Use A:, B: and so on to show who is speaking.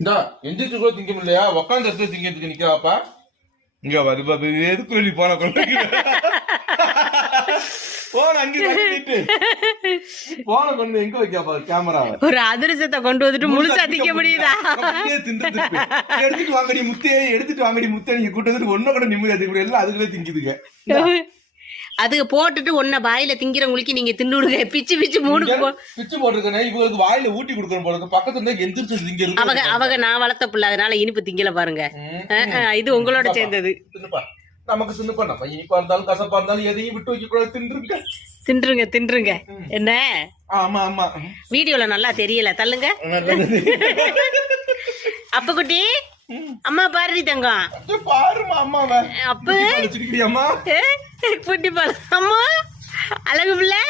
A: இந்தா எந்திரிச்சு கூட திங்க முடியலையா உக்காந்து எடுத்து திங்கிறதுக்கு நிக்கிறாப்பா இங்க வரு பாபு. எதுக்கு வெளி போன கொண்டு போன அங்கே போன கொண்டு எங்க வைக்காப்பா கேமராவை
B: ஒரு அதிர்ஷ்டத்தை கொண்டு வந்துட்டு முழுசா திக்க முடியுதா.
A: எடுத்துட்டு வாங்கடி முத்தையே எடுத்துட்டு வாங்கடி முத்தையே நீங்க கூட்டு வந்துட்டு ஒன்ன கூட நிம்மதி அதுக்கு எல்லாம் அதுக்குள்ளே திங்குதுங்க.
B: அதுக்கு போட்டுட்டு ஒன்ன பாயில திங்கிறவங்களுக்கு நீங்க தின்னு விடுங்க பிச்சு பிச்சு மூணு
A: பிச்சு போட்டிருக்கேன் இவங்களுக்கு வாயில ஊட்டி கொடுக்கணும் போல. பக்கத்துல இருந்தா எந்திரிச்சு திங்கிறது
B: அவங்க அவங்க நான் வளர்த்த புள்ள அதனால இனிப்பு திங்கல பாருங்க. இது உங்களோட சேர்ந்தது.
A: நமக்கு தின்னுப்பா. நம்ம இனிப்பா இருந்தாலும் கசப்பா இருந்தாலும் எதையும் விட்டு வைக்க கூடாது தின்றுங்க
B: தின்றுங்க. தின்றுங்க என்ன?
A: ஆமா ஆமா.
B: வீடியோல நல்லா தெரியல. தள்ளுங்க. அப்ப குட்டி அம்மா பாருடி தங்கம்.
A: ஐயோ, பாரும்மா அம்மாவை.
B: அப்ப? குட்டி பாரு அம்மா அழகு பிள்ளை